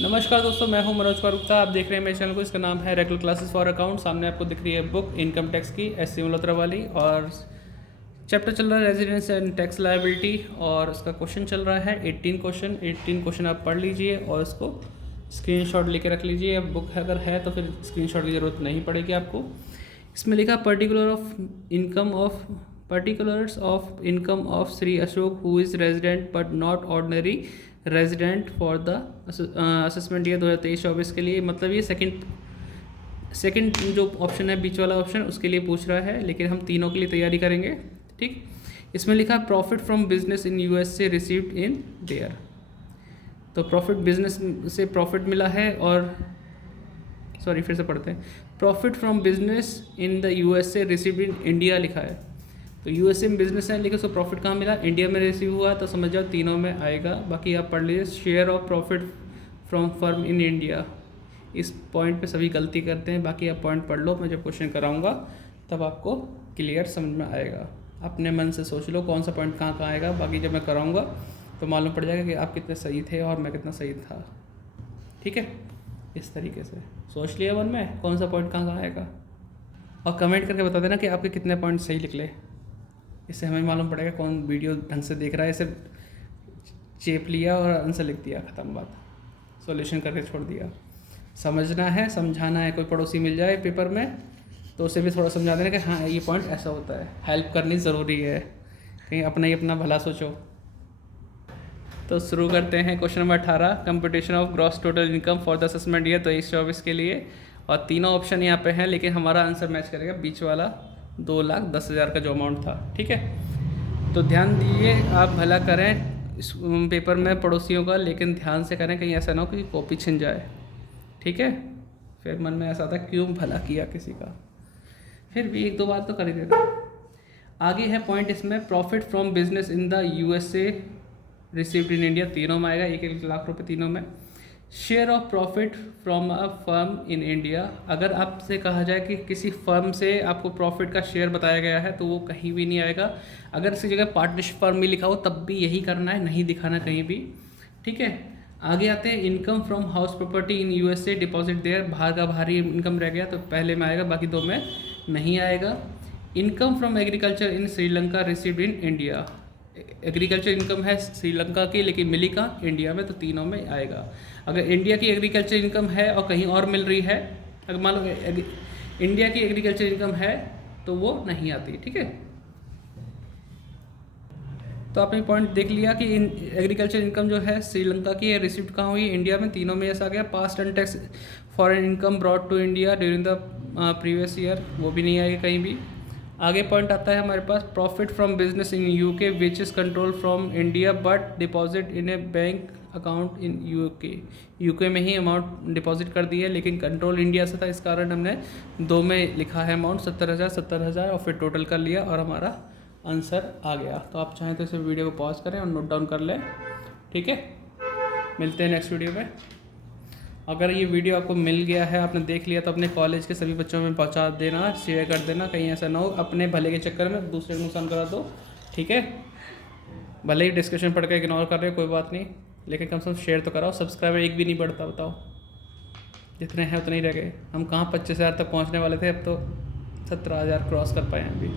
नमस्कार दोस्तों, मैं हूं मनोज कुमार गुप्ता। आप देख रहे हैं मेरे चैनल को। इसका नाम है रेगुलर क्लासेस फॉर अकाउंट। सामने आपको दिख रही है बुक इनकम टैक्स की एस.सी. मल्होत्रा वाली, और चैप्टर चल रहा है रेजिडेंस एंड टैक्स लायबिलिटी, और उसका क्वेश्चन चल रहा है 18 क्वेश्चन आप पढ़ लीजिए और उसको स्क्रीनशॉट लेके रख लीजिए। अब बुक अगर है तो फिर स्क्रीनशॉट की ज़रूरत नहीं पड़ेगी आपको। इसमें लिखा particulars of income of Shri Ashok who is resident but not ordinary resident for the assessment year 2023-24 के लिए। मतलब ये सेकंड जो ऑप्शन है, बीच वाला ऑप्शन, उसके लिए पूछ रहा है, लेकिन हम तीनों के लिए तैयारी करेंगे। ठीक, इसमें लिखा profit from business in USA received in their. तो प्रॉफिट बिजनेस से प्रॉफिट मिला है, और सॉरी फिर से पढ़ते हैं। Profit from business in the USA received in India लिखा है, तो यूएसए में बिजनेस है, लेकिन उसको प्रॉफिट कहाँ मिला? इंडिया में रिसीव हुआ, तो समझ जाओ तीनों में आएगा। बाकी आप पढ़ लीजिए share of profit from firm in India. इस पॉइंट पे सभी गलती करते हैं, बाकी आप पॉइंट पढ़ लो, मैं जब क्वेश्चन कराऊंगा तब आपको क्लियर समझ में आएगा। अपने मन से सोच लो कौन सा पॉइंट कहाँ कहाँ आएगा, बाकी जब मैं कराऊंगा तो मालूम पड़ जाएगा कि आप कितने सही थे और मैं कितना सही था। ठीक है, इस तरीके से सोच लिया मन में कौन सा पॉइंट कहाँ कहाँ आएगा, और कमेंट करके बता देना कि आपके कितने पॉइंट सही निकले। इससे हमें मालूम पड़ेगा कौन वीडियो ढंग से देख रहा है। सिर्फ चेप लिया और आंसर लिख दिया, ख़त्म बात, सॉल्यूशन करके छोड़ दिया। समझना है, समझाना है। कोई पड़ोसी मिल जाए पेपर में तो उसे भी थोड़ा समझा देना कि हाँ ये पॉइंट ऐसा होता है। हेल्प करनी ज़रूरी है, कहीं अपना ही अपना भला सोचो। तो शुरू करते हैं question number 18, computation of gross total income for the assessment year 23-24 के लिए। और तीनों ऑप्शन यहाँ पे हैं, लेकिन हमारा आंसर मैच करेगा बीच वाला 2,10,000 का जो अमाउंट था। ठीक है, तो ध्यान दीजिए, आप भला करें इस पेपर में पड़ोसियों का, लेकिन ध्यान से करें, कहीं ऐसा ना हो कि कॉपी छिन जाए। ठीक है, फिर मन में ऐसा था क्यों भला किया किसी का। फिर भी एक दो बात तो कर ही देना। आगे है पॉइंट इसमें, profit from business in the USA received in India, तीनों में आएगा, 1-1 लाख रुपए तीनों में। Share of profit from a firm in India, अगर आपसे कहा जाए कि किसी फर्म से आपको प्रॉफिट का शेयर बताया गया है तो वो कहीं भी नहीं आएगा। अगर इसी जगह पार्टनरशिप फर्म में लिखा हो तब भी यही करना है, नहीं दिखाना कहीं भी। ठीक है, आगे आते हैं income from house property in USA deposit there, बाहर का भारी इनकम रह गया तो पहले में आएगा, बाकी दो में नहीं आएगा। Income from agriculture in Sri Lanka received in India, agriculture income है श्रीलंका की, लेकिन मिली कहाँ? इंडिया में, तो तीनों में आएगा। अगर इंडिया की एग्रीकल्चर इनकम है और कहीं और मिल रही है, अगर मान लो इंडिया की एग्रीकल्चर इनकम है तो वो नहीं आती। ठीक है, तो आपने पॉइंट देख लिया कि एग्रीकल्चर इनकम जो है श्रीलंका की है, रिसीव्ड कहाँ हुई? इंडिया में, तीनों में ऐसा आ गया। Past untaxed foreign income brought to India during the previous year, वो भी नहीं आएगा कहीं भी। आगे पॉइंट आता है हमारे पास, profit from business in UK which is control from India but deposit in a bank account in UK में ही अमाउंट डिपॉजिट कर दी है, लेकिन कंट्रोल इंडिया से था, इस कारण हमने दो में लिखा है अमाउंट 70,000 और फिर टोटल कर लिया और हमारा आंसर आ गया। तो आप चाहें तो इस वीडियो को पॉज करें और नोट डाउन कर लें। ठीक है, मिलते हैं नेक्स्ट वीडियो में। अगर ये वीडियो आपको मिल गया है, आपने देख लिया, तो अपने कॉलेज के सभी बच्चों में पहुंचा देना, शेयर कर देना, कहीं ऐसा ना हो अपने भले के चक्कर में दूसरे को नुकसान करा दो। ठीक है, भले ही डिस्कशन पढ़ के इग्नोर कर रहे हो कोई बात नहीं, लेकिन कम से कम शेयर तो कराओ। सब्सक्राइबर एक भी नहीं बढ़ता, बताओ, जितने हैं उतने ही रह गए। हम कहाँ 25,000 तक पहुँचने वाले थे, अब तो 17,000 क्रॉस कर पाए हैं अभी।